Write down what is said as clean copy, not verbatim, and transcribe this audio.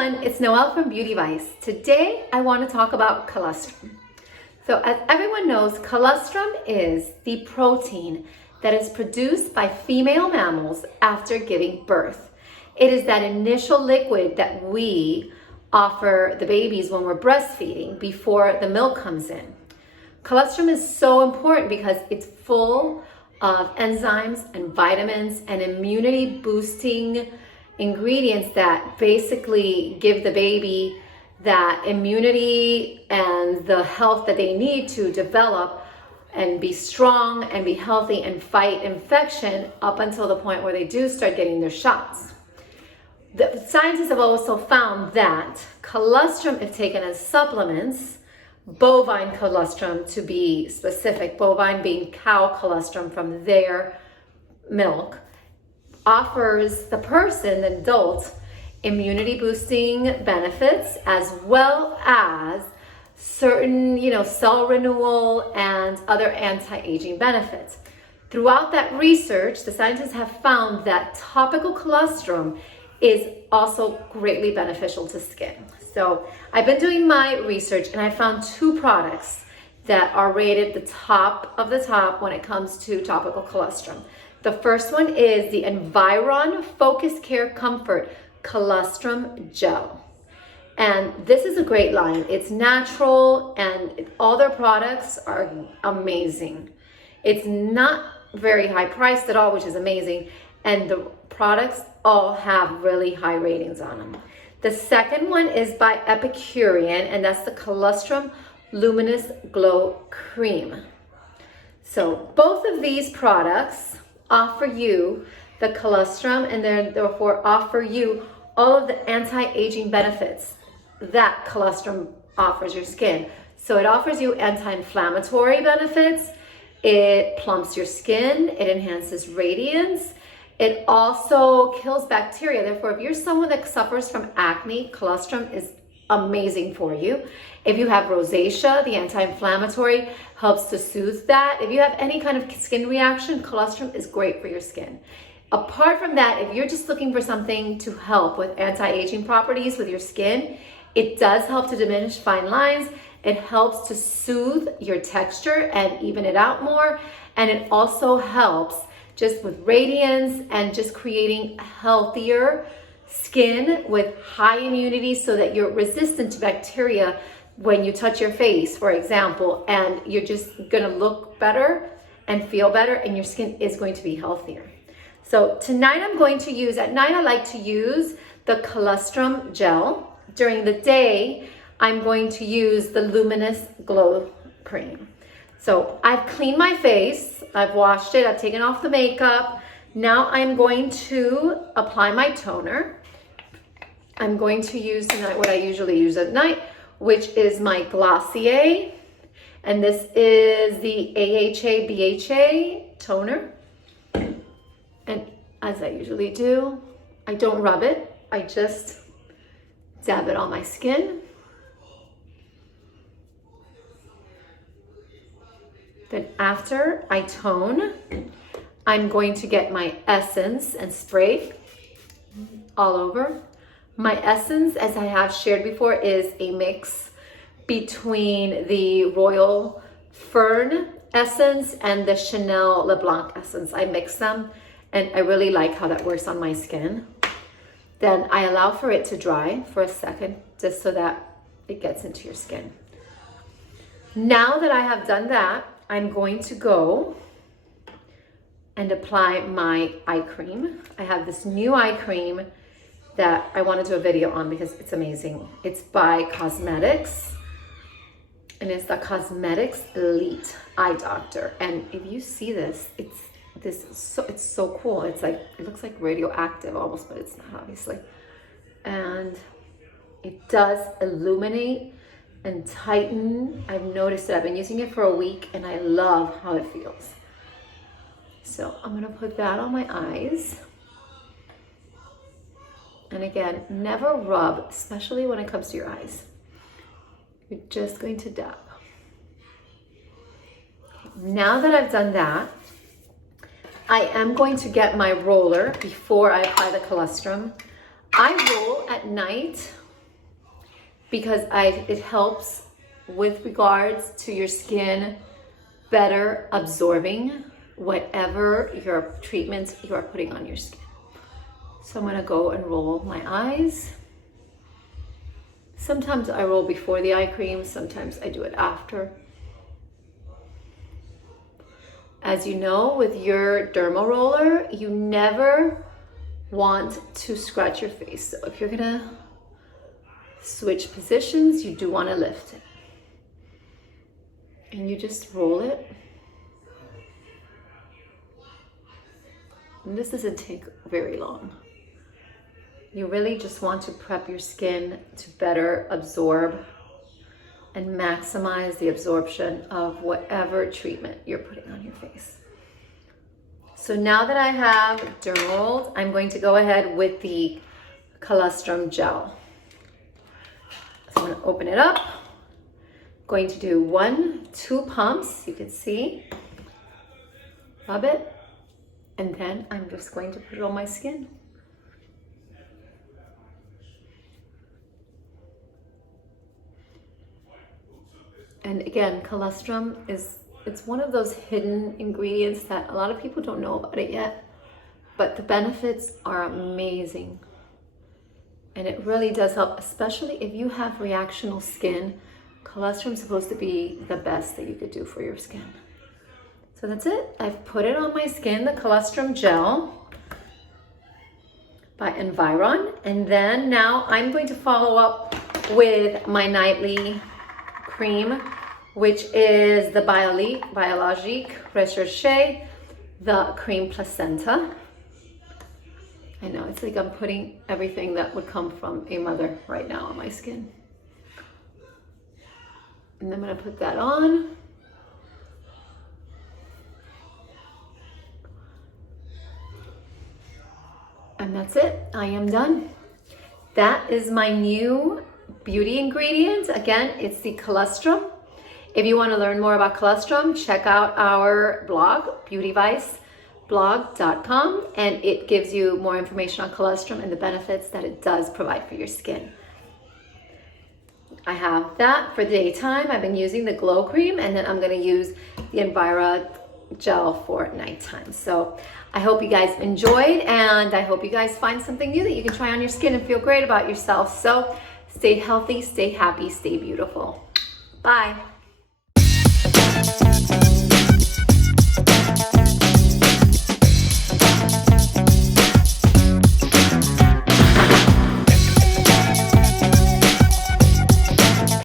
everyone, it's Noelle from Beauty Vice. Today I want to talk about colostrum. So as everyone knows, colostrum is the protein that is produced by female mammals after giving birth. It is that initial liquid that we offer the babies when we're breastfeeding before the milk comes in. Colostrum is so important because it's full of enzymes and vitamins and immunity boosting ingredients that basically give the baby that immunity and the health that they need to develop and be strong and be healthy and fight infection up until the point where they do start getting their shots. The scientists have also found that colostrum, if taken as supplements, bovine colostrum to be specific, bovine being cow colostrum from their milk, offers the person, the adult, immunity boosting benefits as well as certain, cell renewal and other anti-aging benefits. Throughout that research, the scientists have found that topical colostrum is also greatly beneficial to skin. So I've been doing my research and I found two products that are rated the top of the top when it comes to topical colostrum. The first one is the Environ Focus Care Comfort Colostrum Gel. And this is a great line. It's natural and all their products are amazing. It's not very high priced at all, which is amazing. And the products all have really high ratings on them. The second one is by Epicurean, and that's the Colostrum Luminous Glow Cream. So both of these products offer you the colostrum and therefore offer you all of the anti-aging benefits that colostrum offers your skin. So it offers you anti-inflammatory benefits, it plumps your skin, it enhances radiance, it also kills bacteria. Therefore, if you're someone that suffers from acne, colostrum is amazing for you. If you have rosacea, the anti-inflammatory helps to soothe that. If you have any kind of skin reaction, colostrum is great for your skin. Apart from that, if you're just looking for something to help with anti-aging properties with your skin, it does help to diminish fine lines. It helps to soothe your texture and even it out more. And it also helps just with radiance and just creating healthier skin with high immunity so that you're resistant to bacteria when you touch your face, for example, and you're just gonna look better and feel better and your skin is going to be healthier. So tonight I'm going to use, at night I like to use the Colostrum Gel. During the day, I'm going to use the Luminous Glow Cream. So I've cleaned my face, I've washed it, I've taken off the makeup. Now I'm going to apply my toner. I'm going to use tonight what I usually use at night, which is my Glossier. And this is the AHA BHA toner. And as I usually do, I don't rub it. I just dab it on my skin. Then after I tone, I'm going to get my essence and spray all over. My essence, as I have shared before, is a mix between the Royal Fern essence and the Chanel LeBlanc essence. I mix them and I really like how that works on my skin. Then I allow for it to dry for a second just so that it gets into your skin. Now that I have done that, I'm going to go and apply my eye cream. I have this new eye cream that I want to do a video on because it's amazing. It's by Cosmetics and it's the Cosmetics Elite Eye Doctor. And if you see this, it's so cool. It's like, it looks like radioactive almost, but it's not obviously. And it does illuminate and tighten. I've noticed it. I've been using it for a week and I love how it feels. So I'm gonna put that on my eyes. And again, never rub, especially when it comes to your eyes. You're just going to dab. Now that I've done that, I am going to get my roller before I apply the colostrum. I roll at night because it helps with regards to your skin better absorbing whatever your treatments you are putting on your skin. So I'm gonna go and roll my eyes. Sometimes I roll before the eye cream, sometimes I do it after. As you know, with your dermal roller, you never want to scratch your face. So if you're gonna switch positions, you do want to lift it. And you just roll it. And this doesn't take very long. You really just want to prep your skin to better absorb and maximize the absorption of whatever treatment you're putting on your face. So now that I have dermal rolled, I'm going to go ahead with the Colostrum Gel. So I'm going to open it up. I'm going to do 1-2 pumps, you can see. Rub it. And then I'm just going to put it on my skin. And again, colostrum it's one of those hidden ingredients that a lot of people don't know about it yet, but the benefits are amazing. And it really does help, especially if you have reactional skin. Colostrum is supposed to be the best that you could do for your skin. So that's it. I've put it on my skin, the Colostrum Gel by Environ. And then now I'm going to follow up with my nightly cream, which is the Biologique Recherche, the Cream Placenta. I know, it's like I'm putting everything that would come from a mother right now on my skin. And I'm gonna put that on. And that's it, I am done. That is my new beauty ingredient. Again, it's the colostrum. If you want to learn more about colostrum, check out our blog, beautyviceblog.com, and it gives you more information on colostrum and the benefits that it does provide for your skin. I have that for daytime. I've been using the glow cream, and then I'm going to use the Envira gel for nighttime. So I hope you guys enjoyed, and I hope you guys find something new that you can try on your skin and feel great about yourself. So stay healthy, stay happy, stay beautiful. Bye.